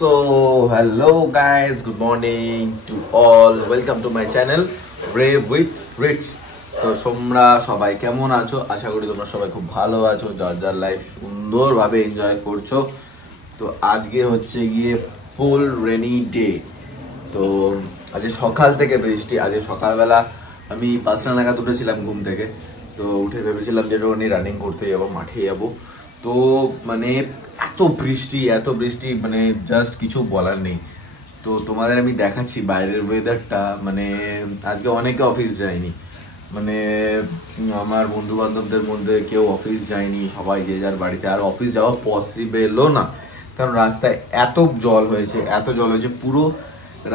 So hello guys, good morning to all. Welcome to my channel Brave with Rich. তো তোমরা সবাই কেমন আছো? আশা করি তোমরা সবাই খুব ভালো আছো, যার যার লাইফ সুন্দরভাবে এনজয় করছো। তো আজকে হচ্ছে গিয়ে ফুল রেনি ডে। তো আজকে সকাল থেকে বৃষ্টি। আজকে সকালবেলা আমি 5টা নাগাদ উঠেছিলাম ঘুম থেকে। তো উঠে ভেবেছিলাম যে একটুখানি রানিং করতে যাবো, মাঠে যাবো। তো মানে এত বৃষ্টি মানে জাস্ট কিছু বলার নেই। তো তোমাদের আমি দেখাচ্ছি বাইরের ওয়েদারটা। মানে আজকে অনেকে অফিস যায়নি, মানে আমার বন্ধু বান্ধবদের মধ্যে কেউ অফিস যায়নি, সবাই যে যার বাড়িতে। আর অফিস যাওয়া পসিবলও না, কারণ রাস্তায় এত জল হয়েছে, পুরো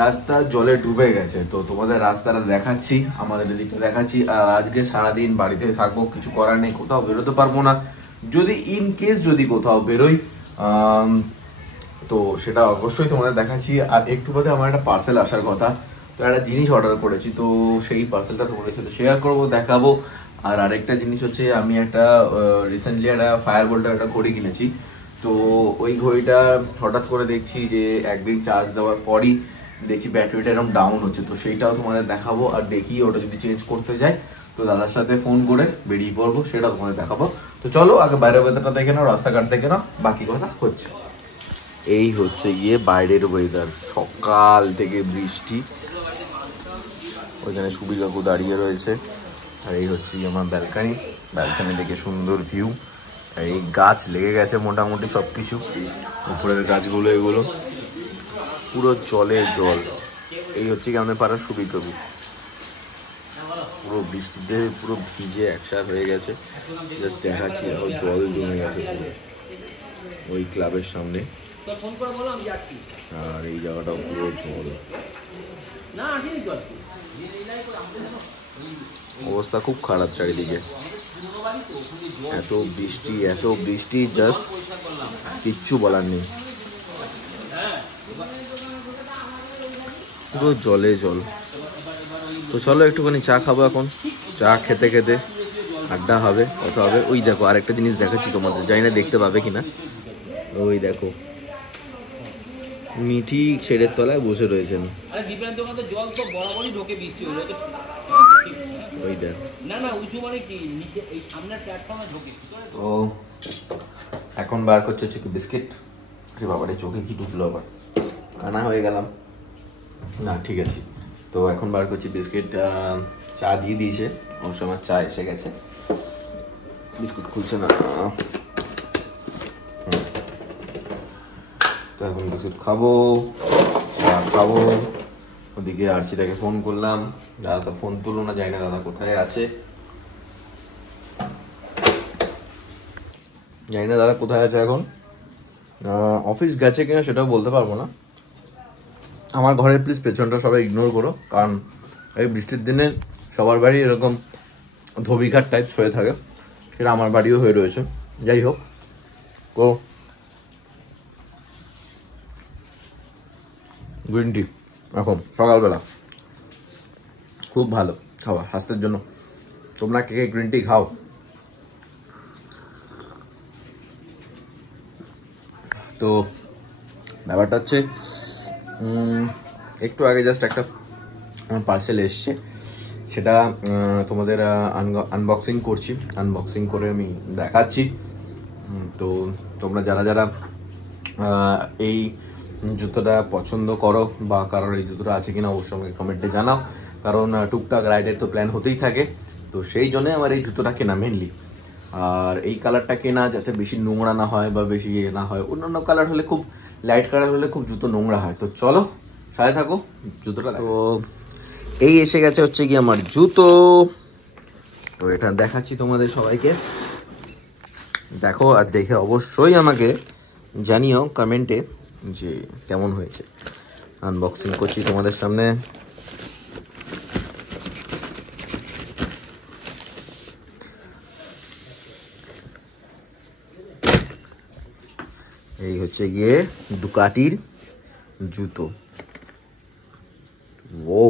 রাস্তা জলে ডুবে গেছে। তো তোমাদের রাস্তাটা দেখাচ্ছি, আমাদের এদিকটা দেখাচ্ছি। আর আজকে সারাদিন বাড়িতে থাকবো, কিছু করার নেই, কোথাও বেরোতে পারবো না। যদি ইন কেস যদি কোথাও বেরোই তো সেটা অবশ্যই তোমাদের দেখাচ্ছি। আর একটু বাদে আমার একটা পার্সেল আসার কথা, তো একটা জিনিস অর্ডার করেছি, তো সেই পার্সেলটা তোমাদের সাথে শেয়ার করবো, দেখাবো। আর আরেকটা জিনিস হচ্ছে, আমি একটা রিসেন্টলি একটা ফায়ার বোল্টের একটা ঘড়ি কিনেছি। তো ওই ঘড়িটা হঠাৎ করে দেখছি যে একদিন চার্জ দেওয়ার পরই দেখছি ব্যাটারিটা এরকম ডাউন হচ্ছে। তো সেইটাও তোমাদের দেখাবো। আর দেখি ওটা যদি চেঞ্জ করতে যাই তো দাদার সাথে ফোন করে বেরিয়ে পড়বো, সেটাও তোমাদের দেখাবো। তো চলো আগে বাইরের ওয়েদারটা দেখে নাও, রাস্তাঘাট দেখে নাও, বাকি কথা হচ্ছে। এই হচ্ছে গিয়ে বাইরের ওয়েদার, সকাল থেকে বৃষ্টি। ওইখানে সুবীর কাকু দাঁড়িয়ে রয়েছে। আর এই হচ্ছে গিয়ে আমার ব্যালকানি থেকে সুন্দর ভিউ। আর এই গাছ লেগে গেছে মোটামুটি সব কিছু, উপরের গাছগুলো এগুলো পুরো জলে জল। এই হচ্ছে কি আমাদের পাড়ার সুবীর কাকু, পুরো বৃষ্টিতে পুরো ভিজে একসাথে হয়ে গেছে। জাস্ট দেখাচ্ছি, জল জমে গেছে পুরো ওই ক্লাবের সামনে। আর এই জায়গাটাও পুরো জল, অবস্থা খুব খারাপ চারিদিকে। এত বৃষ্টি জাস্ট কিচ্ছু বলার নেই, পুরো জলে জল। তো চলো একটুখানি চা খাবো এখন, চা খেতে খেতে আড্ডা হবে, কথা হবে। ওই দেখো আরেকটা জিনিস দেখাচ্ছি তোমাদের, জানি না দেখতে পাবে কিনা। ওই দেখো মিঠি শেডের তলায় বসে রয়েছেন। ওই দেখ তো এখন বার করছে হচ্ছে কি বিস্কিট। আরে বাবা রে, চোখে কি ঢুকলো আবার, কানা হয়ে গেলাম না, ঠিক আছে। তো এখন বার করছি বিস্কিট। চা দিয়ে দিয়েছে, ওর সময় চা এসে গেছে, বিস্কুট খুলছে না। তো এখন বিস্কুট খাবো, চা খাবো। ওদিকে আরশিটাকে ফোন করলাম, দাদা তো ফোন তুলো না, জানি না দাদা কোথায় আছে, এখন অফিস গেছে কিনা সেটাও বলতে পারবো না। আমার ঘরের প্লিজ পেছনটা সবাই ইগনোর করো, কারণ এই বৃষ্টির দিনে সবার বাড়ি এরকম ধোবিঘাট টাইপস হয়ে থাকে, সেটা আমার বাড়িও হয়ে রয়েছে। যাই হোক, ও গ্রিন টি এখন সকালবেলা খুব ভালো খাওয়া স্বাস্থ্যের জন্য। তোমরা কে কে গ্রিন টি খাও? তো ব্যাপারটা হচ্ছে, একটু আগে জাস্ট একটা পার্সেল এসছে, সেটা তোমাদের আনবক্সিং করে আমি দেখাচ্ছি। তো তোমরা যারা যারা এই জুতোটা পছন্দ করো বা কারোর এই জুতোটা আছে কিনা অবশ্যই আমাকে কমেন্টে জানাও, কারণ টুকটাক রাইডের তো প্ল্যান হতেই থাকে। তো সেই জন্য আমার এই জুতোটা কেনা মেনলি। আর এই কালারটা কেনা যাতে বেশি নোংরা না হয় বা বেশি না হয়। অন্যান্য কালার হলে, খুব লাইট কালার হলে খুব জুতো নোংরা হয়। তো চলো সাথে থাকো, জুতোটা। তো এই এসে গেছে হচ্ছে কি আমার জুতো। তো এটা দেখাচ্ছি তোমাদের সবাইকে, দেখো। আর দেখে অবশ্যই আমাকে জানিও কমেন্টে যে কেমন হয়েছে। আনবক্সিং করছি তোমাদের সামনে। এই হচ্ছে গিয়ে ডুকাটির জুতো। ও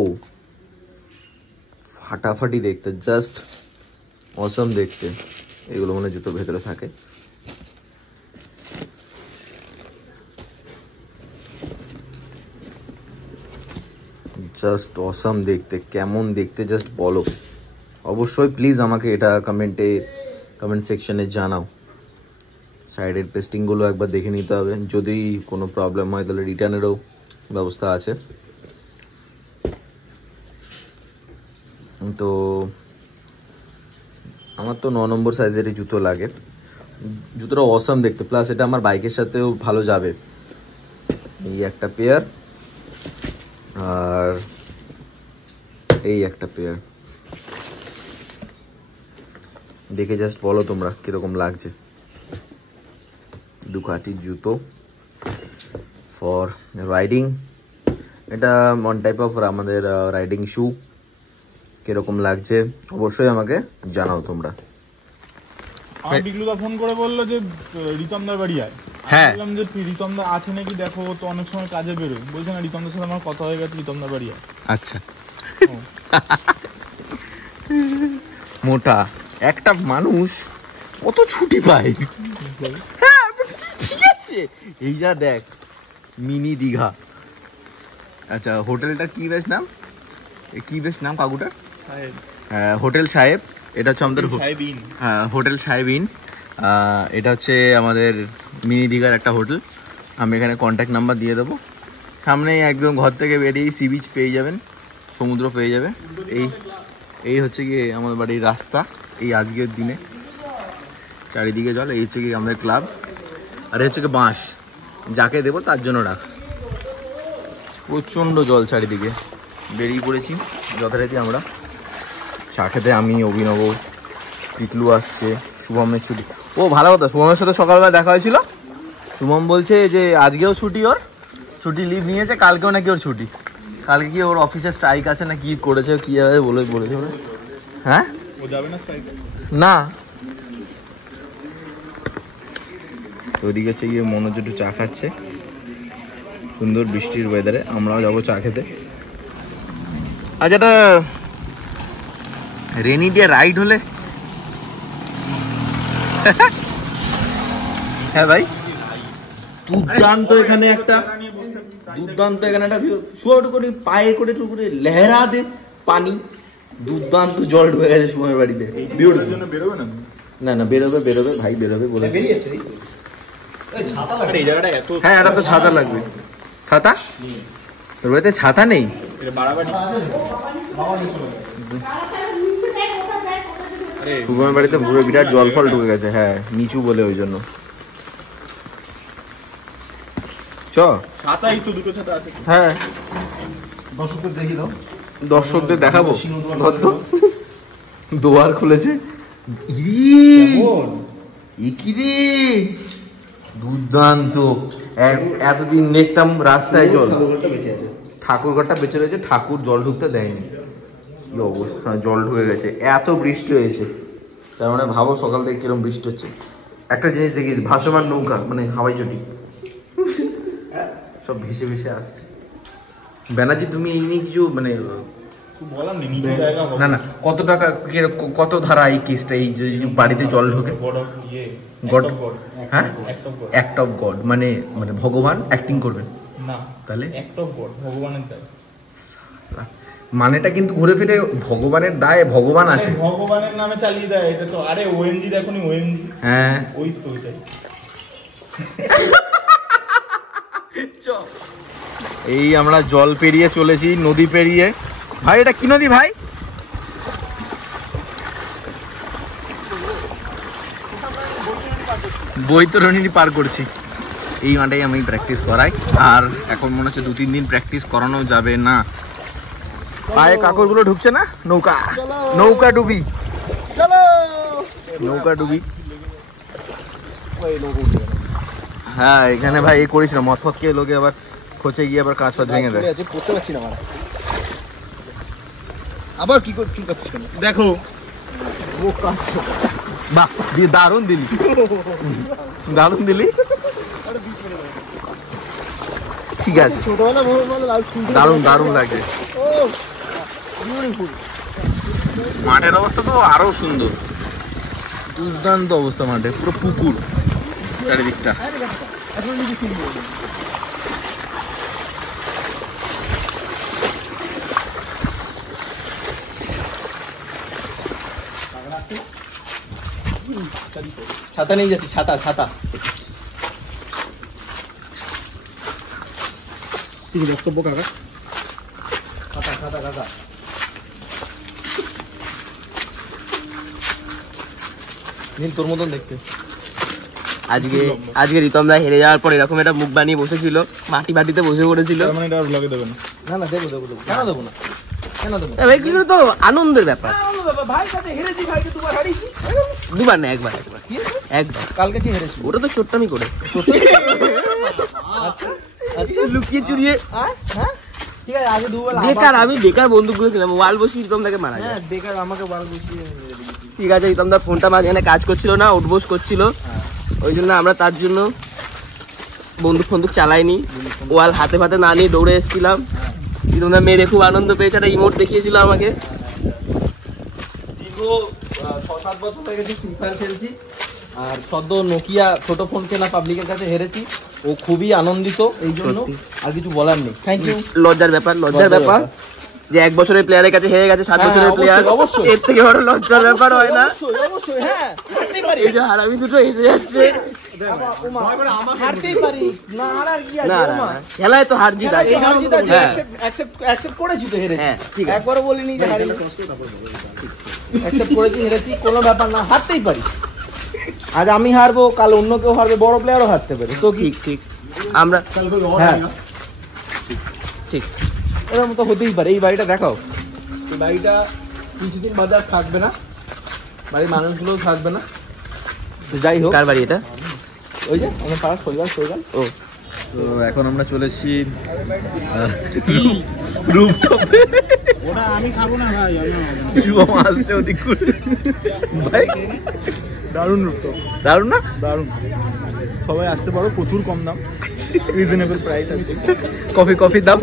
ফাটাফাটি দেখতে, জাস্ট অসম দেখতে। এগুলো মানে জুতো ভেতরে থাকে। জাস্ট অসাম দেখতে, কেমন দেখতে জাস্ট বলো। অবশ্যই প্লিজ আমাকে এটা কমেন্ট সেকশনে জানাও। সাইডের পেস্টিংগুলো একবার দেখে নিতে হবে, যদি কোনো প্রবলেম হয় তাহলে রিটার্নেরও ব্যবস্থা আছে। তো আমার তো 9 নম্বর সাইজেরই জুতো লাগে। জুতোটা অসাম দেখতে, প্লাস এটা আমার বাইকের সাথেও ভালো যাবে। এই একটা পেয়ার আর এই একটা পেয়ার, দেখে জাস্ট বলো তোমরা কিরকম লাগছে। দুকাটির জুতো ফর রাইডিং, এটা ওয়ান টাইপ অফ আমাদের রাইডিং শু। কিরকম লাগছে অবশ্যই আমাকে জানাও তোমরা। আমার বিক্লুদা ফোন করে বললো যে রিতমদার বাড়ি আয়। হ্যাঁ, বললাম যে রিতমদা আছে নাকি দেখো, তো অনেক সময় কাজে বেরোয়। বলছে না, রিতমদার সাথে আমার কথা হয়ে গেছে, রিতমদার বাড়ি আয়। আচ্ছা। মোটা একটা মানুষ কত ছুটি পায়। হ্যাঁ ঠিক আছে, এই যা দেখ মিনি দীঘা। আচ্ছা, হোটেলটা কি বেশ নাম, কি বেশ নাম কাকুটার? হোটেল সাহেব। এটা হচ্ছে আমাদের হোটেল সাহেব ইন। এটা হচ্ছে আমাদের মিনি দীঘার একটা হোটেল। আমি এখানে কন্ট্যাক্ট নাম্বার দিয়ে দেবো। সামনেই একদম ঘর থেকে বেরিয়েই সি বিচ পেয়ে যাবেন, সমুদ্র পেয়ে যাবে। এই হচ্ছে গিয়ে আমাদের বাড়ির রাস্তা। এই আজকের দিনে চারিদিকে জল। এই হচ্ছে কি আমাদের ক্লাব, আর এই হচ্ছে কি বাঁশ, যাকে দেবো তার জন্য রাখ। প্রচণ্ড জল চারিদিকে। বেরিয়ে পড়েছি যথারীতি আমরা চা খেতে। আমি, অভিনব, পিকলু আসছে, শুভমের ছুটি। ও ভালো কথা, শুভমের সাথে সকালবেলা দেখা হয়েছিল। শুভম বলছে যে আজকেও ছুটি, ওর ছুটি লিভ নিয়েছে, কালকেও নাকি ওর ছুটি। কালকে কি ওর অফিসে স্ট্রাইক আছে না কি করেছে, কি হবে বলেছে ওরা। হ্যাঁ ও যাবে না স্ট্রাইকে? না। ওইদিকে হচ্ছে গিয়ে মনোজ একটু চা খাচ্ছে সুন্দর বৃষ্টির ওয়েদারে। আমরাও যাবো চা খেতে। আজ একটা রেনি ডে রাইড হলে। হ্যাঁ ভাই, দুর্দান্ত এখানে একটা শুয়ে করে পায়ে করে একটু করে লেহরা দে পানি। দুর্দান্ত জল ঢুকে গেছে সুমের বাড়িতে। বেরোবে না? না বেরোবে ভাই, বেরোবে বলে। হ্যাঁ, এটা তো ছাতা লাগবে। ছাতা তোর বাড়িতে ছাতা নেই? সুমের বাড়িতে পুরো বিরাট জল ফল ঢুকে গেছে। হ্যাঁ, নিচু বলে ওই জন্য। ছাতাই তো, দুটো ছাতা আছে। হ্যাঁ, দর্শকদের দেখিয়ে দাও। দর্শকদের দেখাবো। দুয়ার খুলেছে। দুর্দান্ত। এতদিন দেখতাম রাস্তায় জল, ঠাকুরঘরটা বেঁচে রয়েছে, ঠাকুর জল ঢুকতে দেয়নি। কি অবস্থা, জল ঢুকে গেছে, এত বৃষ্টি হয়েছে। তার মানে ভাবো সকাল থেকে কিরকম বৃষ্টি হচ্ছে। একটা জিনিস দেখি, ভাসমান নৌকা মানে হাওয়াই চটি সব ভেসে ভেসে আসছে। ব্যানার্জি, তুমি এই নিয়ে কিছু মানে না কত টাকা, কত ধারা এই কেসটা, এই যে বাড়িতে জল ঢোকে? গড, হ্যাঁ, অ্যাক্ট অফ গড মানে ভগবান অ্যাক্টিং করবেন না, তাহলে অ্যাক্ট অফ গড, ভগবানের দায়। মানেটা কিন্তু ঘুরে ফিরে ভগবানের দায়, ভগবান আসে ভগবানের নামে চালিয়ে দেয় এটা তো। আরে ওএমজি দেখোনি? ওএমজি, হ্যাঁ ওই তো ওইটাই। এই আমরা জল পেরিয়ে চলেছি, নদী পেরিয়ে। ভাই এটা কি নদী ভাই? বৈতরণী পার করছি। এই মাঠেই আমি প্র্যাকটিস করাই। আর এখন মনে হচ্ছে 2-3 দিন প্র্যাকটিস করানো যাবে না। পায়ে কাকড়গুলো ঢুকছে না। নৌকা ডুবি। হ্যাঁ, এখানে ভাই এই করিস না, মদ ফদ খেয়ে লোকে আবার খোঁচে গিয়ে আবার কাঁচ ফাঁচ ভেঙে দেয়। পড়তে পারছি না আমরা। আবার কি করছিস? দেখো বাহ, দিয়ে দারুণ দিলি। ঠিক আছে, দারুণ লাগছে। মাঠের অবস্থা তো আরো সুন্দর, দুর্দান্ত অবস্থা মাঠে, পুরো পুকুর চারিদিকটা। ছাতা নিয়ে যাচ্ছি, ছাতা ছাতা। কি বক্তব্য কাকা? ছাতা ছাতা ছাতা। নীল তোর মতন দেখতে। আজকে রিতম দা হেরে যাওয়ার পর এরকম একটা মুখ বানিয়ে বসেছিল, মাটি বাটিতে বসে পড়েছিল। তার মানে এটা আর ব্লগে দেবেন? না না দেবো দেবো দেবো, কেন দেবো না, কেন দেবো না? এগুলো তো আনন্দের ব্যাপার। ভাই কাছে হেরেছি, ভাইকে দুবার হারিয়েছি। দুবার না, একবার। একবার কালকে কি হেরেছি? ওটা তো চোট্টামি করে আচ্ছা আচ্ছা, লুকিয়ে চুরিয়ে। হ্যাঁ ঠিক আছে, আগে দুবার বেকার, আমি বেকার বন্দুক করেছিলাম, ওয়াল বসি রিতম দাকে মারা যায়। হ্যাঁ বেকার আমাকে বার বসিয়ে। ঠিক আছে, রিতম দা ফোনটা মাঝখানে কাজ করছিল না, উঠবোস করছিল, ওই জন্য আমরা তার জন্য বন্দুক চালাইনি, ওয়াল হাতে ফাতে না নিয়ে দৌড়ে এসেছিলাম। রিতম দা মেরে খুব আনন্দ পেয়েছে, একটা ইমোট দেখিয়েছিল আমাকে। দীর্ঘ 6-7 বছর হয়ে গেছে ফ্রি ফায়ার খেলছি, আর সদ্য নোকিয়া ছোট ফোন কেনা পাবলিকের কাছে হেরেছি। ও খুবই আনন্দিত এই জন্য, আর কিছু বলার নেই। Thank you. লজ্জার ব্যাপার যে 1 বছরের প্লেয়ারের কাছে হেরে গেছে 7 বছরের প্লেয়ার, অবশ্যই। এর থেকে বড় লজ্জার ব্যাপার হয় না। অবশ্যই হ্যাঁ, হারতেই পারি। এই যে হারামি দুটো এসে যাচ্ছে। হারতেই পারি, না হারার কি আছে? না না না, খেলায় তো হার জিত আছে। হ্যাঁ। অ্যাকসেপ্ট করেছি তো হেরেছি, হ্যাঁ, ঠিক আছে। একবারও বলিনি যে হারিনি। অ্যাকসেপ্ট করেছি, হেরেছি, কোনো ব্যাপার না, হারতেই পারি। আজ আমি হারবো, কাল অন্য কেউ হারবে, বড় প্লেয়ারও হারতে পারে। তো কি ঠিক আমরা হ্যাঁ ঠিক এরকম তো হতেই পারে। এই বাড়িটা দেখাও, এই বাড়িটা কিছুদিন বাদে আর থাকবে না, বাড়ির মানুষগুলোও থাকবে না। তো যাই হোক, কার বাড়ি এটা? ওই যে আমার পাড়ার সৈগাল। ও, তো এখন আমরা চলেছি রুফটপে। ওটা আমি খাবো না ভাই, শুভম আসছে ওদিক করে। ভাই দারুণ রূপ, দারুণ না? দারুণ। সবাই আসতে পারো, প্রচুর কম দাম, রিজনেবল প্রাইস আছে। কফির দাম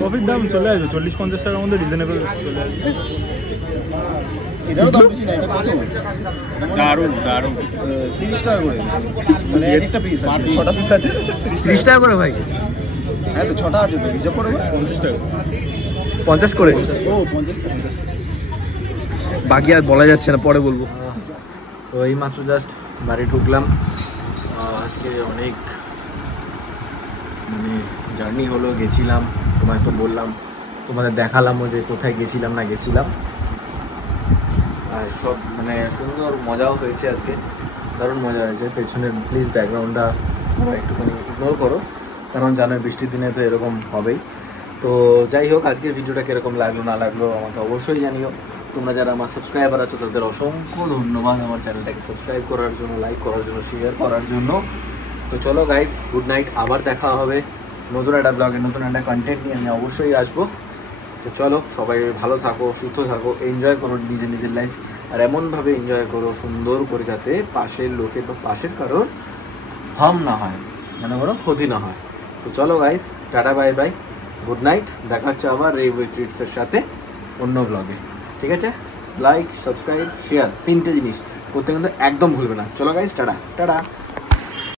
কফির দাম চলে আসবে 40-50 টাকার মধ্যে, রিজনেবল চলে আসবে। এটারও দাম বেশি না, এটা কত? দারুণ দারুণ। 30 টাকা করে, মানে একটা পিস, 6টা পিস আছে। 30 টাকা করে ভাই? হ্যাঁ তো 6টা আছে তো, হিসাব করো। 50 টাকা। 50 করে? ও 50 টাকা। বাকি আর বলা যাচ্ছে না, পরে বলবো। তো এই মাত্র জাস্ট বাড়ি ঢুকলাম। আজকে অনেক মানে জার্নি হলো, গেছিলাম, তোমায় তো বললাম, তোমাদের দেখালামও যে কোথায় গেছিলাম না গেছিলাম। আর সব মানে সুন্দর মজাও হয়েছে আজকে, দারুণ মজা হয়েছে। পেছনের প্লিজ ব্যাকগ্রাউন্ডটা একটুখানি ইগনোর করো, কারণ জানো বৃষ্টির দিনে তো এরকম হবেই। তো যাই হোক, আজকের ভিডিওটা কীরকম লাগলো না লাগলো আমাকে অবশ্যই জানিও। তোমরা যারা আমার সাবস্ক্রাইবার আছো তাদের অসংখ্য ধন্যবাদ আমার চ্যানেলটাকে সাবস্ক্রাইব করার জন্য, লাইক করার জন্য, শেয়ার করার জন্য। তো চলো গাইজ, গুড নাইট, আবার দেখা হবে নতুন একটা ব্লগে, নতুন একটা কন্টেন্ট নিয়ে আমি অবশ্যই আসবো। তো চলো, সবাই ভালো থাকো, সুস্থ থাকো, এনজয় করো নিজের লাইফ, আর এমনভাবে এনজয় করো সুন্দর করে যাতে পাশের লোকে বা পাশের কারোর হার্ম না হয়, মানে কোনো ক্ষতি না হয়। তো চলো guys, tata bye bye, good night, দেখা হচ্ছে আবার রেভ উইথ ট্রিটসের সাথে অন্য ব্লগে। ঠিক আছে, লাইক, সাবস্ক্রাইব, শেয়ার, 3টে জিনিস করতে কিন্তু একদম ভুলবে না। চলো গাইজ, টাটা টাটা।